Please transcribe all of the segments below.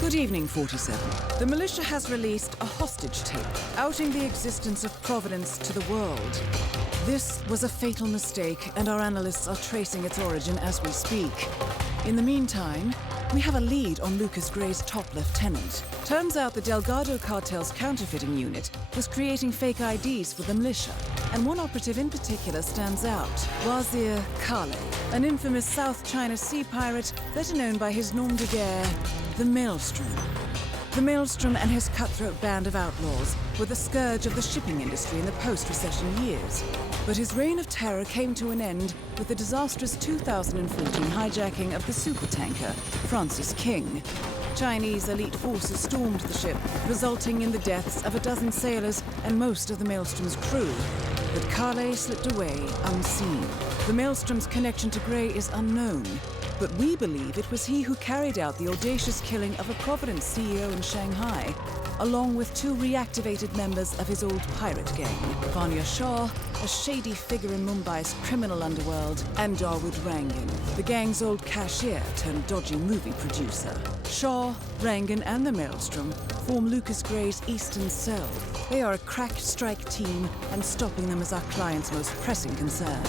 Good evening, 47. The militia has released a hostage tape, outing the existence of Providence to the world. This was a fatal mistake, and our analysts are tracing its origin as we speak. In the meantime, we have a lead on Lucas Gray's top lieutenant. Turns out the Delgado cartel's counterfeiting unit was creating fake IDs for the militia, and one operative in particular stands out, Wazir Kale, an infamous South China Sea pirate better known by his nom de guerre, the Maelstrom. The Maelstrom and his cutthroat band of outlaws were the scourge of the shipping industry in the post-recession years. But his reign of terror came to an end with the disastrous 2014 hijacking of the supertanker, Francis King. Chinese elite forces stormed the ship, resulting in the deaths of a dozen sailors and most of the Maelstrom's crew. But Kale slipped away unseen. The Maelstrom's connection to Gray is unknown, but we believe it was he who carried out the audacious killing of a Providence CEO in Shanghai, along with two reactivated members of his old pirate gang, Vanya Shah, a shady figure in Mumbai's criminal underworld, and Dawood Rangan, the gang's old cashier turned dodgy movie producer. Shah, Rangan, and the Maelstrom form Lucas Gray's Eastern Cell. They are a crack strike team, and stopping them is our client's most pressing concern.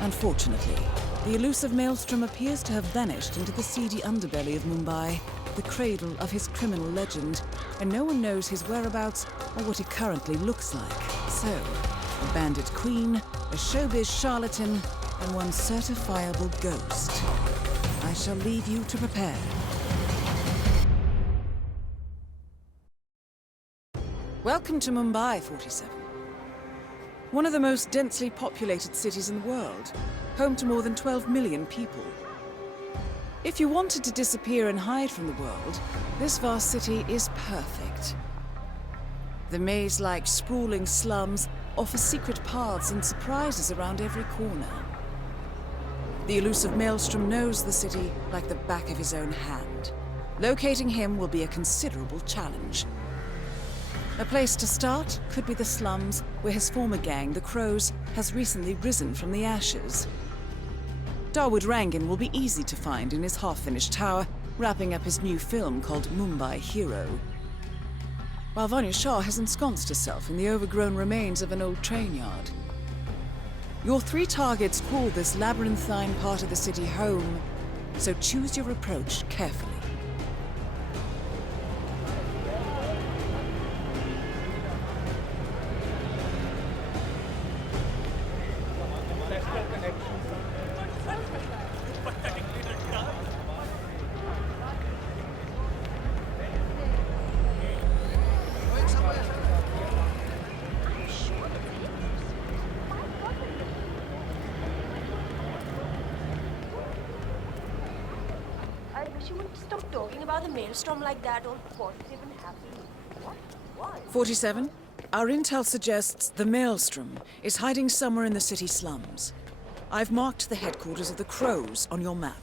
Unfortunately, the elusive Maelstrom appears to have vanished into the seedy underbelly of Mumbai, the cradle of his criminal legend, and no one knows his whereabouts or what he currently looks like. So, a bandit queen, a showbiz charlatan, and one certifiable ghost. I shall leave you to prepare. Welcome to Mumbai, 47. One of the most densely populated cities in the world, home to more than 12 million people. If you wanted to disappear and hide from the world, this vast city is perfect. The maze-like sprawling slums offer secret paths and surprises around every corner. The elusive Maelstrom knows the city like the back of his own hand. Locating him will be a considerable challenge. A place to start could be the slums, where his former gang, the Crows, has recently risen from the ashes. Dawood Rangan will be easy to find in his half-finished tower, wrapping up his new film called Mumbai Hero. While Vanya Shah has ensconced herself in the overgrown remains of an old train yard. Your three targets call this labyrinthine part of the city home, so choose your approach carefully. You would stop talking about the Maelstrom like that, all positive and happy. What? Why? 47. Our intel suggests the Maelstrom is hiding somewhere in the city slums. I've marked the headquarters of the Crows on your map.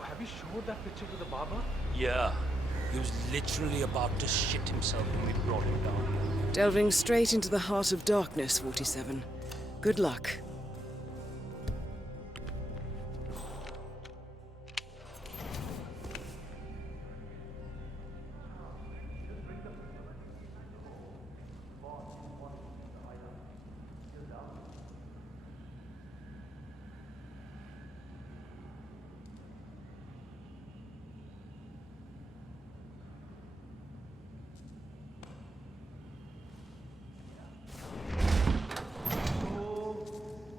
Have you showed that picture to the barber? Yeah. He was literally about to shit himself when we brought him down. Delving straight into the heart of darkness, 47. Good luck.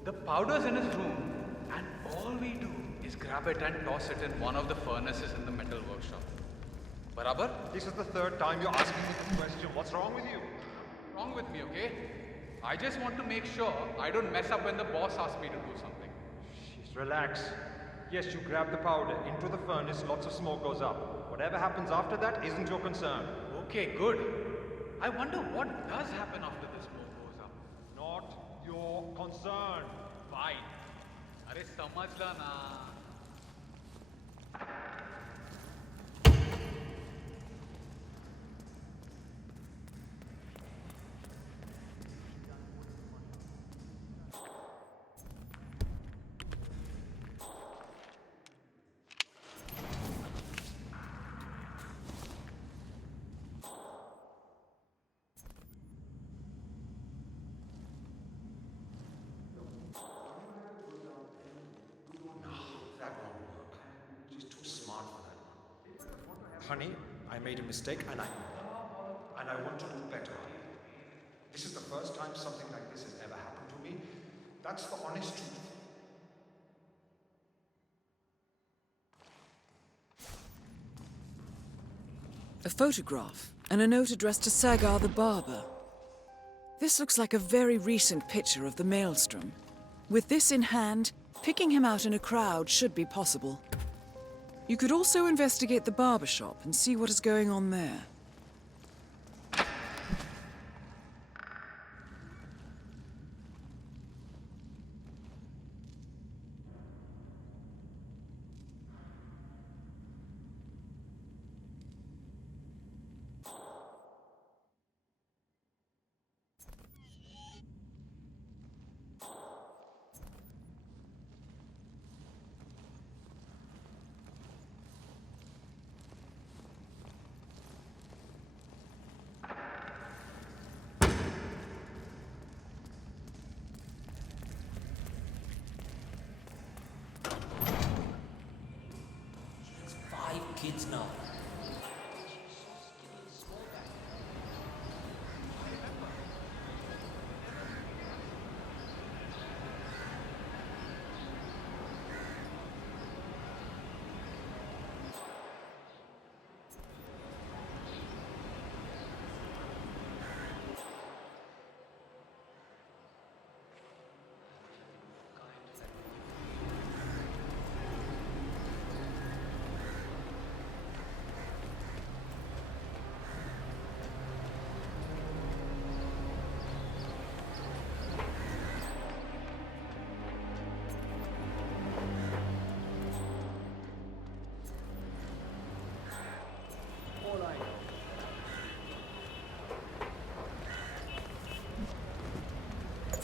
The powder's in his room, and all we do is grab grab it and toss it in one of the furnaces in the metal workshop. Barabar? This is the third time you're asking me the question. What's wrong with you? Wrong with me, okay? I just want to make sure I don't mess up when the boss asks me to do something. Jeez, relax. Yes, you grab the powder into the furnace, lots of smoke goes up. Whatever happens after that isn't your concern. Okay, good. I wonder what does happen after the smoke goes up. Not your concern. Fine. अरे समझला ना. That won't work. She's too smart for that one. Honey, I made a mistake and I want to do better. This is the first time something like this has ever happened to me. That's the honest truth. A photograph and a note addressed to Sagar the barber. This looks like a very recent picture of the Maelstrom. With this in hand, picking him out in a crowd should be possible. You could also investigate the barber shop and see what is going on there. Kids now.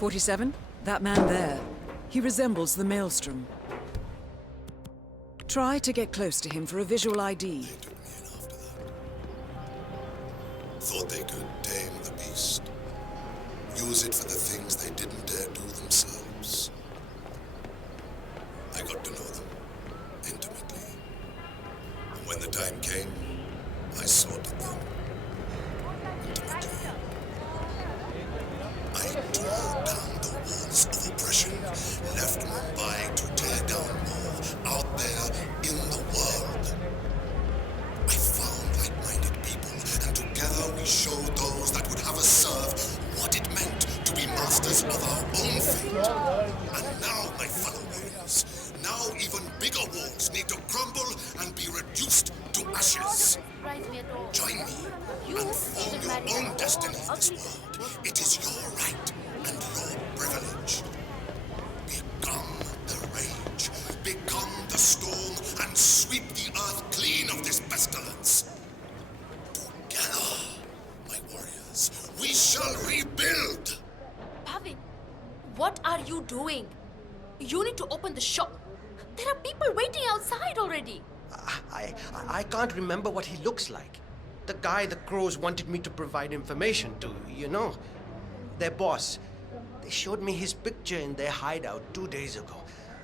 47? That man there. He resembles the Maelstrom. Try to get close to him for a visual ID. They took me in after that. Thought they could tame the beast. Use it for the things they didn't dare do themselves. I got to know them intimately. And when the time came, I sorted them intimately. I tore down the walls of oppression, left Mumbai to tear down more out there in the world. I found like-minded people, and together we showed those that would have us serve what it meant to be masters of our own fate. And now, my fellow warriors, now even bigger walls need to crumble and be reduced to ashes. Join me and form your own destiny in this world. It is your right and your privilege. Become the rage, become the storm, and sweep the earth clean of this pestilence. Together, my warriors, we shall rebuild. Bhavin, what are you doing? You need to open the shop. There are people waiting outside already. I can't remember what he looks like. The guy the crows wanted me to provide information to, you know. Their boss. They showed me his picture in their hideout 2 days ago.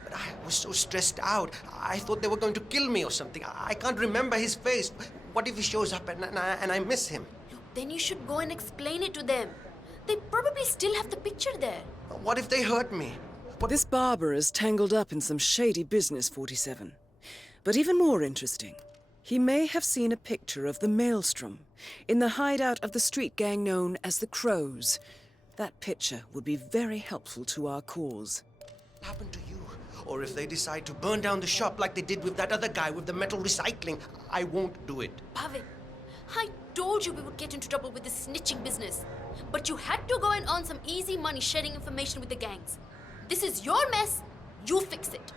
But I was so stressed out. I thought they were going to kill me or something. I can't remember his face. What if he shows up and I miss him? Look, then you should go and explain it to them. They probably still have the picture there. What if they hurt me? This barber is tangled up in some shady business, 47. But even more interesting, he may have seen a picture of the Maelstrom in the hideout of the street gang known as the Crows. That picture would be very helpful to our cause. What happened to you? Or if they decide to burn down the shop like they did with that other guy with the metal recycling, I won't do it. Bhavin, I told you we would get into trouble with this snitching business. But you had to go and earn some easy money sharing information with the gangs. This is your mess. You fix it.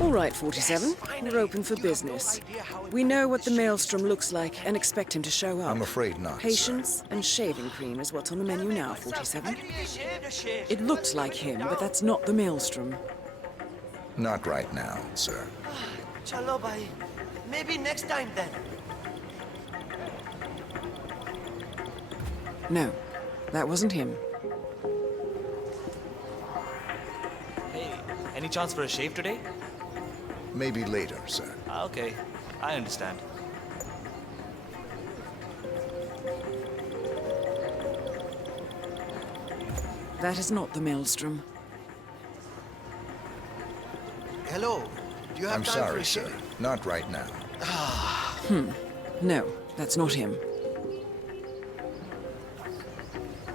All right, 47. We're open for business. We know what the Maelstrom looks like and expect him to show up. I'm afraid not, Patience and shaving cream is what's on the menu now, 47. It looks like him, but that's not the Maelstrom. Not right now, sir. Chalo bhai. Maybe next time then. No, that wasn't him. Hey, any chance for a shave today? Maybe later, sir. Okay, I understand. That is not the Maelstrom. Hello. Do you have I'm time for sorry, a sir. shave? Not right now. No, that's not him.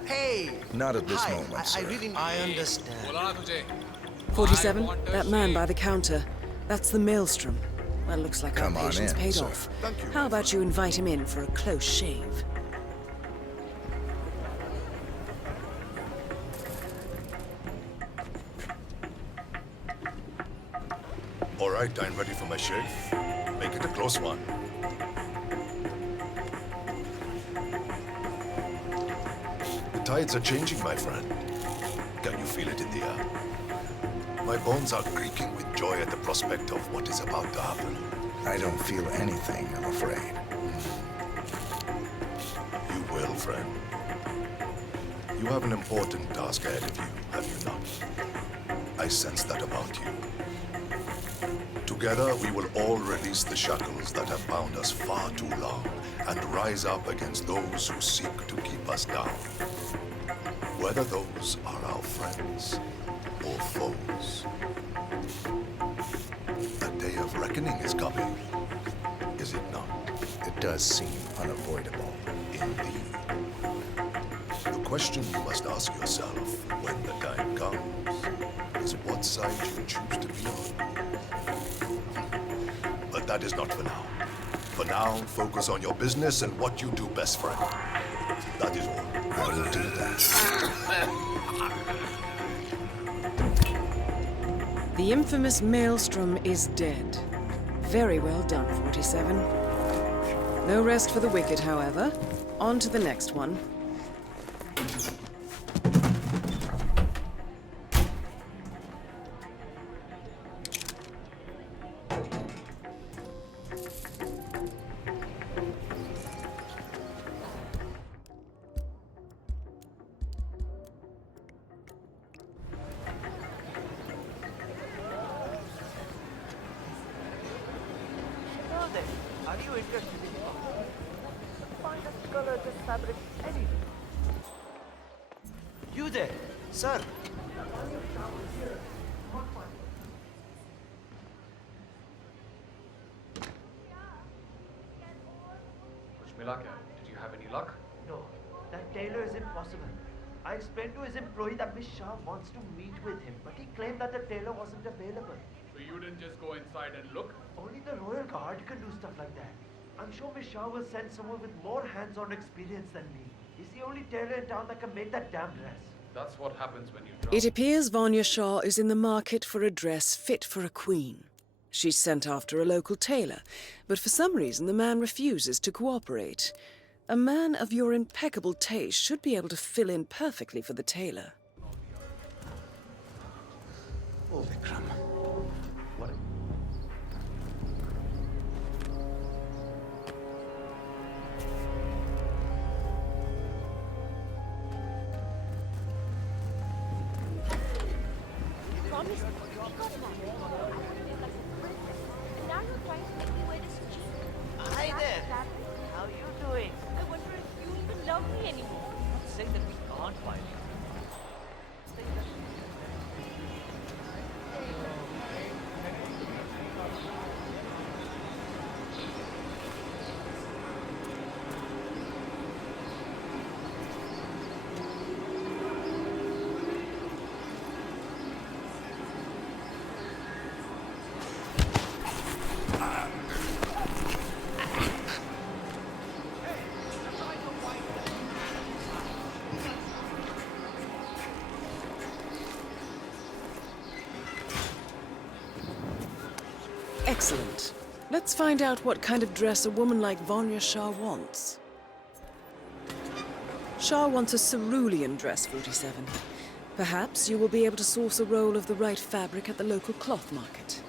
Hey. Not at this Hi. moment, sir. I understand. 47, that man by the counter. That's the Maelstrom. Well, looks like Come our on patience in, paid sir. off. Thank you, How about you invite him in for a close shave? All right, I'm ready for my shave. Make it a close one. The tides are changing, my friend. Can you feel it in the air? My bones are creaking with joy at the prospect of what is about to happen. I don't feel anything, I'm afraid. You will, friend. You have an important task ahead of you, have you not? I sense that about you. Together, we will all release the shackles that have bound us far too long and rise up against those who seek to keep us down. Whether those are our friends or foes. A day of reckoning is coming, is it not? It does seem unavoidable. Indeed. The question you must ask yourself when the time comes is what side you choose to be on. But that is not for now. For now, focus on your business and what you do best, friend. That is all. I will do that. The infamous Maelstrom is dead. Very well done, 47. No rest for the wicked, however. On to the next one. there. Are you interested in the finest color this fabric anywhere? You there, sir. कुछ मिला क्या? Did you have any luck? No, that tailor is impossible. I explained to his employee that Miss Shah wants to meet with him, but he claimed that the tailor wasn't available. So you didn't just go inside and look? Only the royal guard can do stuff like that. I'm sure Miss Shah will send someone with more hands-on experience than me. He's the only tailor in town that can make that damn dress. That's what happens when you drop. It appears Vanya Shah is in the market for a dress fit for a queen. She's sent after a local tailor, but for some reason the man refuses to cooperate. A man of your impeccable taste should be able to fill in perfectly for the tailor. Oh, Vikram. What a... Promise, he got married. And now you're trying to make me wear this cheap. Hi there. How you doing? I wonder if you even love me anymore. Say that we can't find you. Excellent. Let's find out what kind of dress a woman like Vanya Shah wants. Shah wants a cerulean dress, 47. Perhaps you will be able to source a roll of the right fabric at the local cloth market.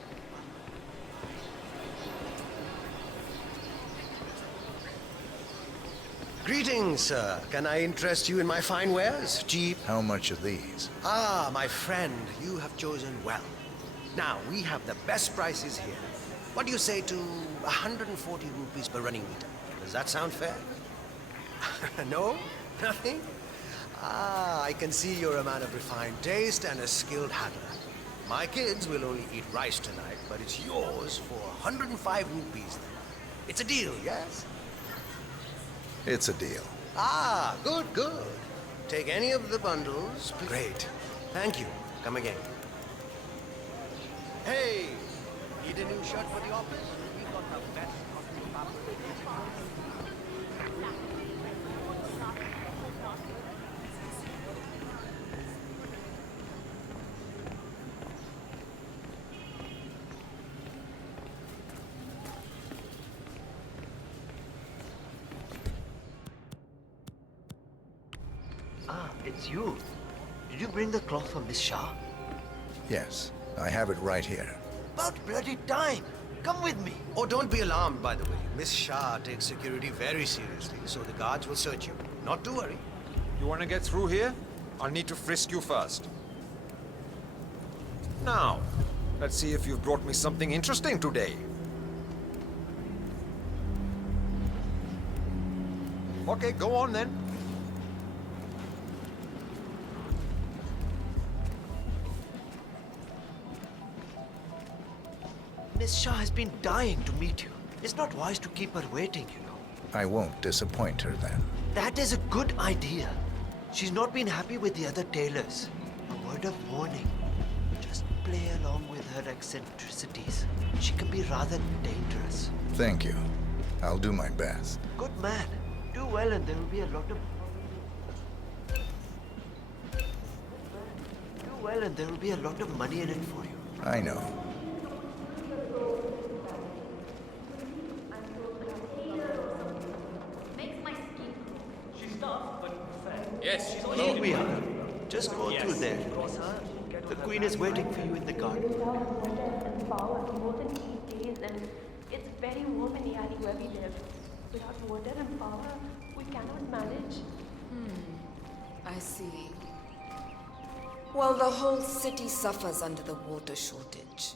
Greetings, sir. Can I interest you in my fine wares? Cheap. How much are these? Ah, my friend, you have chosen well. Now, we have the best prices here. What do you say to 140 rupees per running meter? Does that sound fair? No? Nothing? Ah, I can see you're a man of refined taste and a skilled handler. My kids will only eat rice tonight, but it's yours for 105 rupees. It's a deal, yes? It's a deal. Ah, good, good. Take any of the bundles. Great. Thank you. Come again. Hey, need a new shirt for the office? We've got the best costume Ah, it's you. Did you bring the cloth for Miss Shah? Yes, I have it right here. About bloody time. Come with me. Oh, don't be alarmed, by the way. Miss Shah takes security very seriously, so the guards will search you. Not to worry. You want to get through here? I'll need to frisk you first. Now, let's see if you've brought me something interesting today. Okay, go on then. Miss Shah has been dying to meet you. It's not wise to keep her waiting, you know. I won't disappoint her then. That is a good idea. She's not been happy with the other tailors. A word of warning. Just play along with her eccentricities. She can be rather dangerous. Thank you. I'll do my best. Good man. Do well and there will be a lot of... Do well and there will be a lot of money in it for you. I know. Yes, Here we are. Just go through there. The Queen is waiting for you in the garden. Without water and power, more than 8 days, and it's very warm in the alley where we live. Without water and power, we cannot manage. I see. Well, the whole city suffers under the water shortage.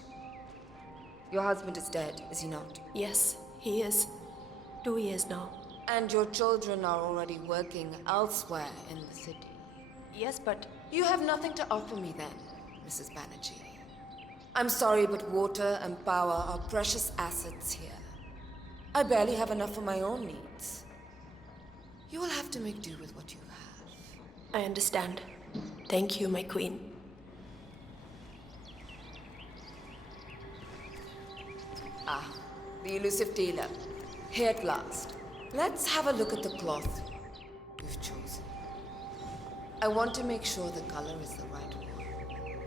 Your husband is dead, is he not? Yes, He is 2 years now. And your children are already working elsewhere in the city. Yes, but You have nothing to offer me then, Mrs. Banerjee. I'm sorry, but water and power are precious assets here. I barely have enough for my own needs. You will have to make do with what you have. I understand. Thank you, my queen. Ah, the elusive tailor. Here at last. Let's have a look at the cloth you've chosen. I want to make sure the color is the right one.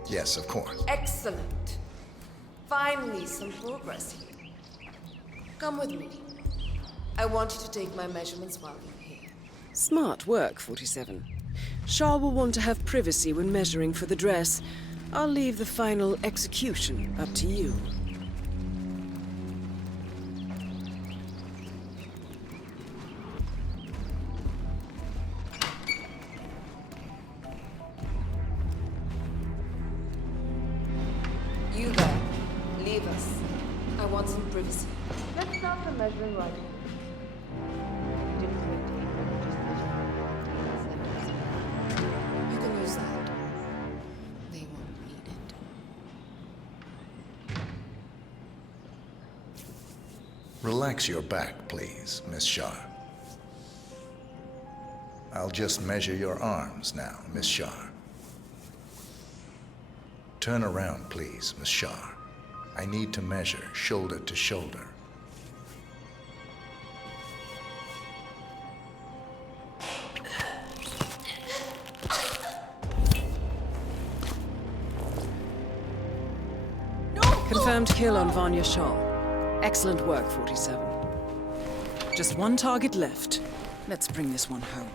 Yes, of course. Excellent. Finally, some progress here. Come with me. I want you to take my measurements while you're here. Smart work, 47. Shah will want to have privacy when measuring for the dress. I'll leave the final execution up to you. You there. Leave us. I want some privacy. Let's start the measuring right away. You can use that. They won't need it. Relax your back, please, Miss Shah. I'll just measure your arms now, Miss Shah. Turn around, please, Miss Shah. I need to measure shoulder to shoulder. Confirmed kill on Vanya Shah. Excellent work, 47. Just one target left. Let's bring this one home.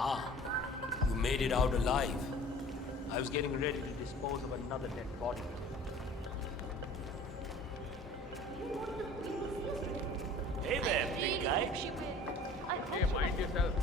Ah, you made it out alive. I was getting ready to dispose of another dead body. Hey there, big guy. Hey, mind yourself.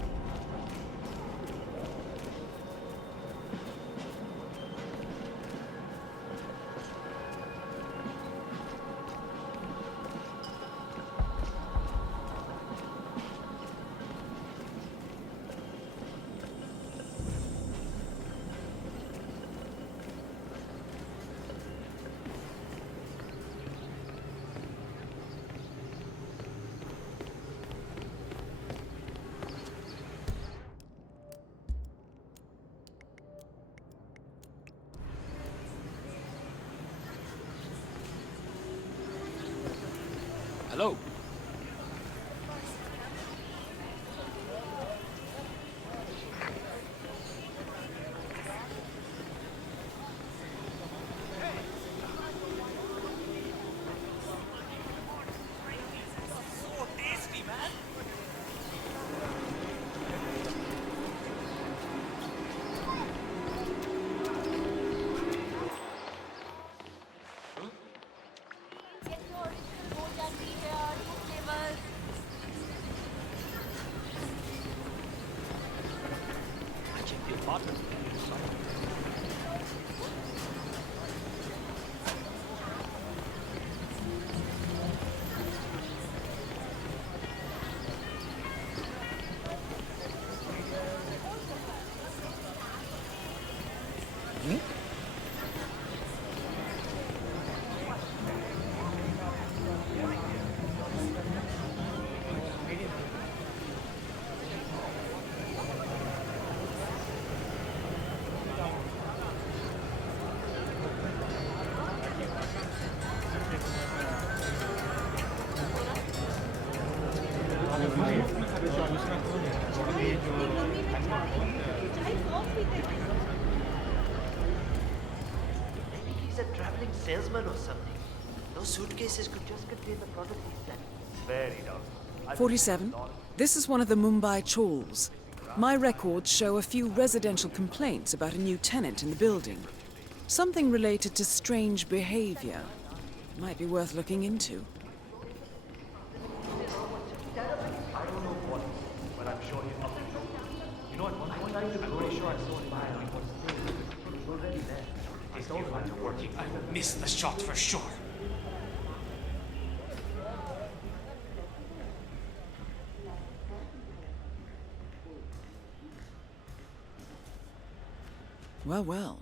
Hello. So tasty, man. I checked the apartment. traveling salesman or something. Those suitcases could just contain the product he's selling. Very doubtful. 47. This is one of the Mumbai chawls. My records show a few residential complaints about a new tenant in the building. Something related to strange behavior. Might be worth looking into. I don't know what, but I'm sure he's up to no. You know what? I'm pretty sure I saw him buy it was already there. His new lines are working. I will miss the shot for sure. Well, well.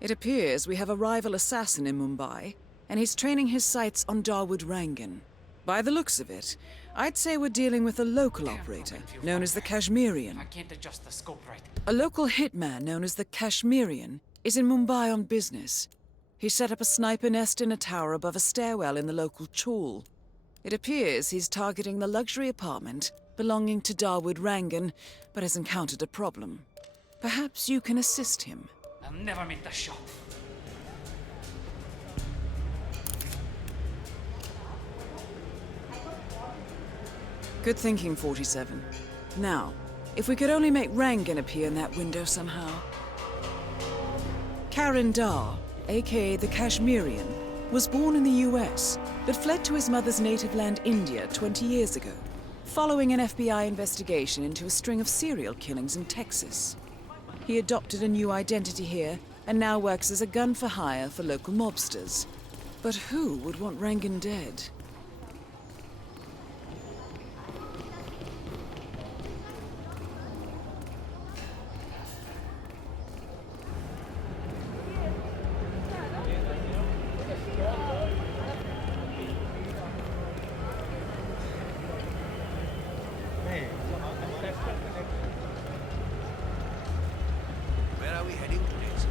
It appears we have a rival assassin in Mumbai, and he's training his sights on Dawood Rangan. By the looks of it, I'd say we're dealing with a local operator, known as the Kashmirian. I can't adjust the scope right. A local hitman known as the Kashmirian is in Mumbai on business. He set up a sniper nest in a tower above a stairwell in the local chawl. It appears he's targeting the luxury apartment belonging to Dawood Rangan, but has encountered a problem. Perhaps you can assist him. I'll never make the shot. Good thinking, 47. Now, if we could only make Rangan appear in that window somehow. Karan Dar, aka the Kashmirian, was born in the US, but fled to his mother's native land, India, 20 years ago, following an FBI investigation into a string of serial killings in Texas. He adopted a new identity here, and now works as a gun for hire for local mobsters. But who would want Rangan dead? Where are we heading today, sir?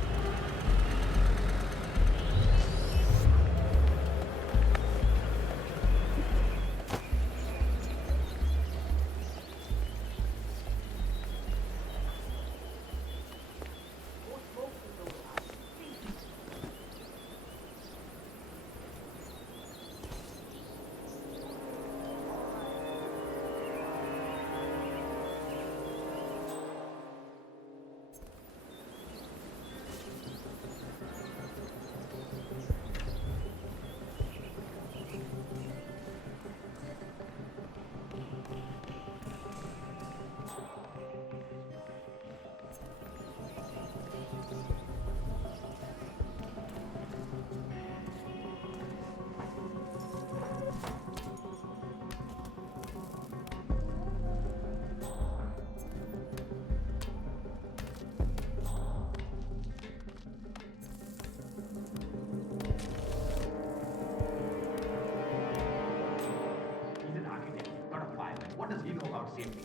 He's an architect, not a fireman. What does he know about safety?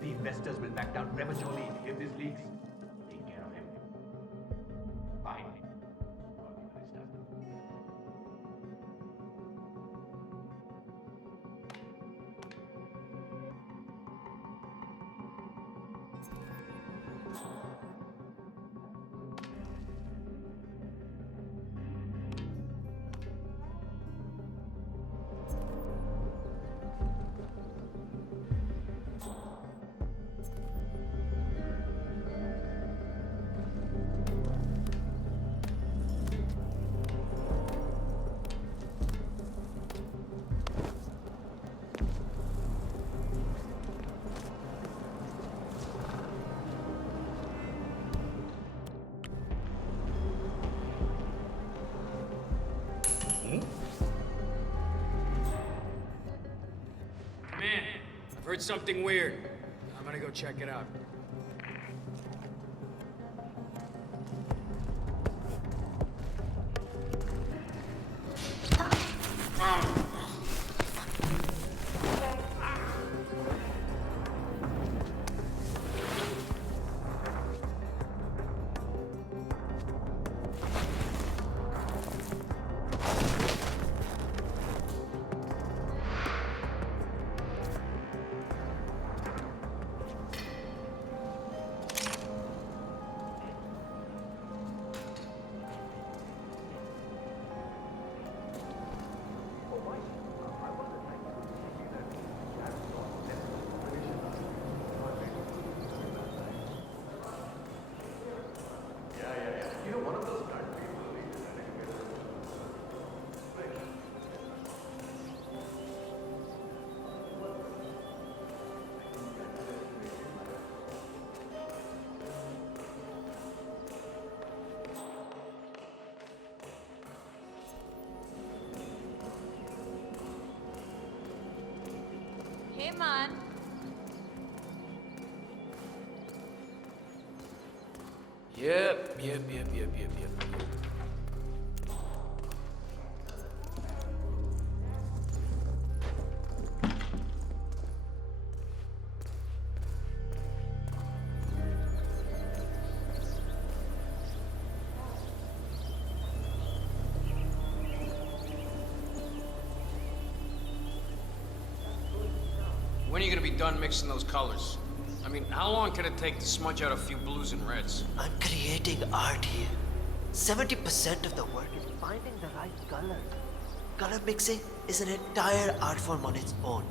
The investors will back down prematurely if this leaks. Take care of him. Fine. Working on his stuff. Come in. I've heard something weird. I'm gonna go check it out. man. Yep. When are you gonna be done mixing those colors? I mean, how long can it take to smudge out a few blues and reds? I'm creating art here. 70% of the work is finding the right color. Color mixing is an entire art form on its own.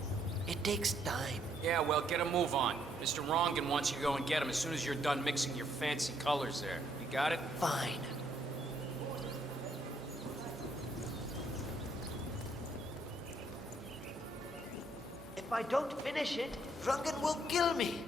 It takes time. Yeah, well, get a move on. Mr. Rangan wants you to go and get him as soon as you're done mixing your fancy colors there. You got it? Fine. If I don't finish it, Rangan will kill me.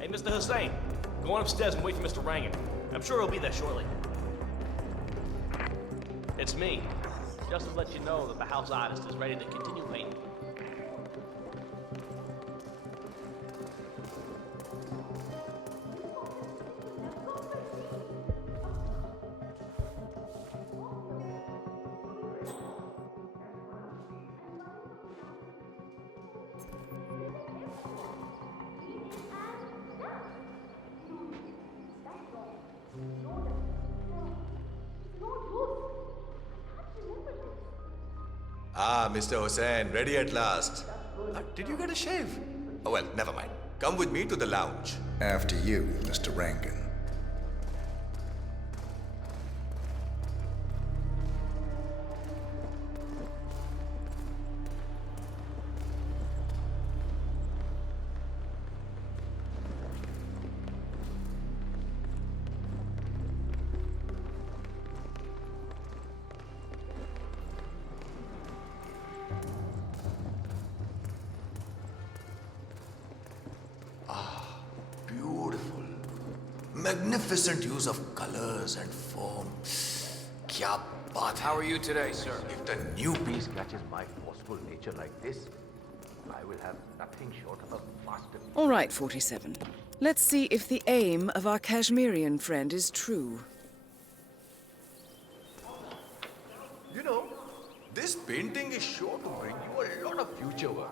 Hey, Mr. Hussain, go on upstairs and wait for Mr. Rangan. I'm sure he'll be there shortly. It's me. Just to let you know that the house artist is ready to continue painting. Ah, Mr. Hussain, ready at last. Did you get a shave? Oh, well, never mind. Come with me to the lounge. After you, Mr. Rangan. Beautiful. Magnificent use of colors and form. Kya baat hai. How are you today, sir? If the new Peace catches my forceful nature like this, I will have nothing short of a faster. All right, 47. Let's see if the aim of our Kashmirian friend is true. You know, this painting is sure to bring you a lot of future work.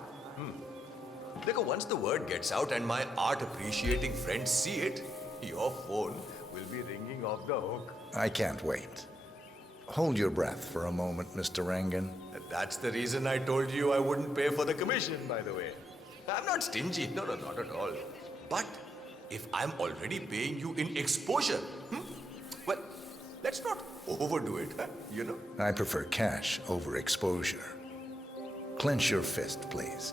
Because once the word gets out and my art appreciating friends see it, your phone will be ringing off the hook. I can't wait. Hold your breath for a moment, Mr. Rangan. That's the reason I told you I wouldn't pay for the commission, by the way. I'm not stingy, no, not at all. But if I'm already paying you in exposure, well, let's not overdo it, you know? I prefer cash over exposure. Clench your fist, please.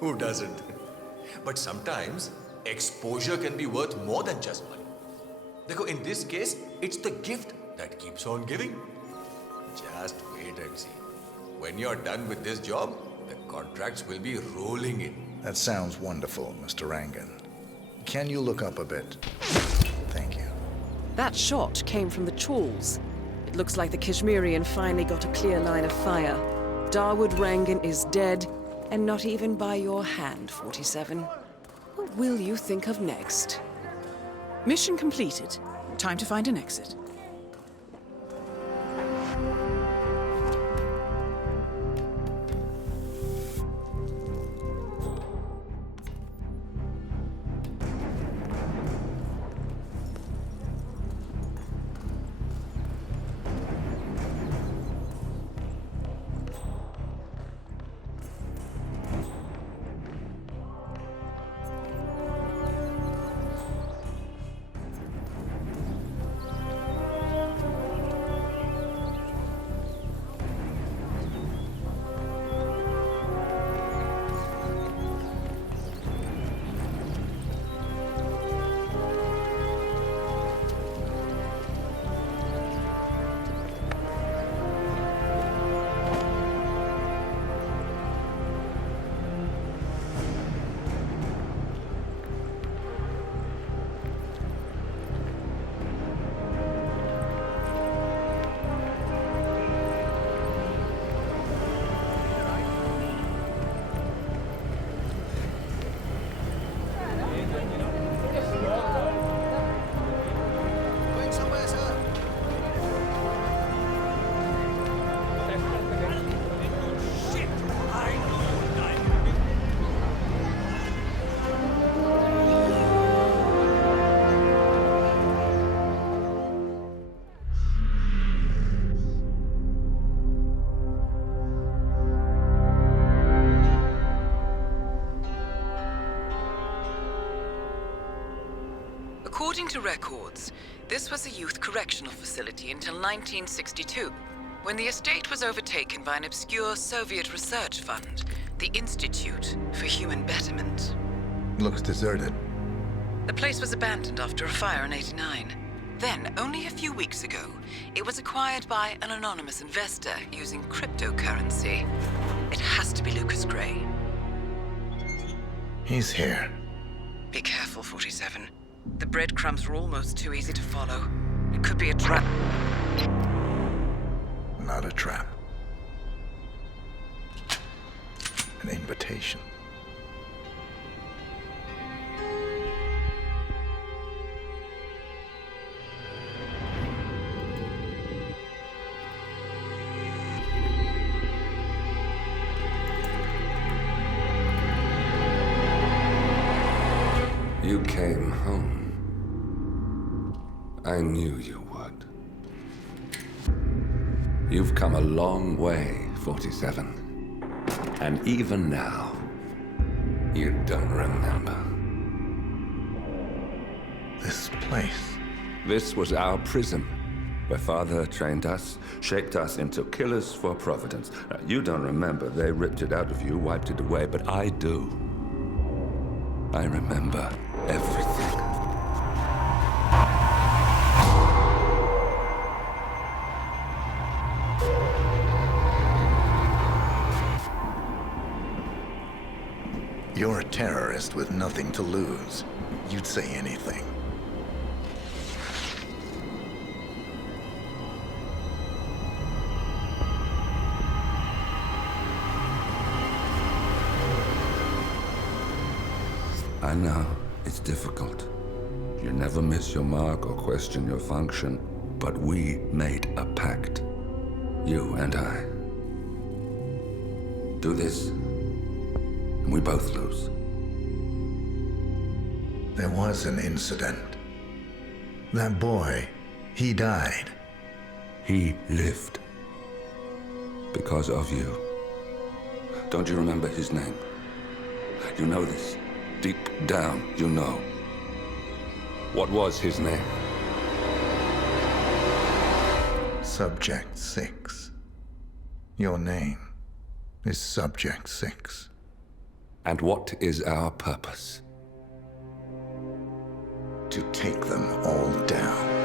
Who doesn't? But sometimes exposure can be worth more than just money. Because in this case, it's the gift that keeps on giving. Just wait and see. When you're done with this job, the contracts will be rolling in. That sounds wonderful, Mr. Rangan. Can you look up a bit? Thank you. That shot came from the chawls. It looks like the Kashmirian finally got a clear line of fire. Dawood Rangan is dead, and not even by your hand, 47. What will you think of next? Mission completed. Time to find an exit. According to records, this was a youth correctional facility until 1962, when the estate was overtaken by an obscure Soviet research fund, the Institute for Human Betterment. Looks deserted. The place was abandoned after a fire in '89. Then, only a few weeks ago, it was acquired by an anonymous investor using cryptocurrency. It has to be Lucas Gray. He's here. Be careful, 47. The breadcrumbs were almost too easy to follow. It could be a trap. Not a trap. An invitation. You came home. I knew you would. You've come a long way, 47. And even now, you don't remember. This place. This was our prison, where Father trained us, shaped us into killers for Providence. Now, you don't remember. They ripped it out of you, wiped it away, but I do. I remember everything. You're a terrorist with nothing to lose. You'd say anything. I know, it's difficult. You never miss your mark or question your function, but we made a pact. You and I. Do this, and we both lose. There was an incident. That boy, he died. He lived. Because of you. Don't you remember his name? You know this. Deep down, you know. What was his name? Subject 6. Your name is Subject 6. And what is our purpose? To take them all down.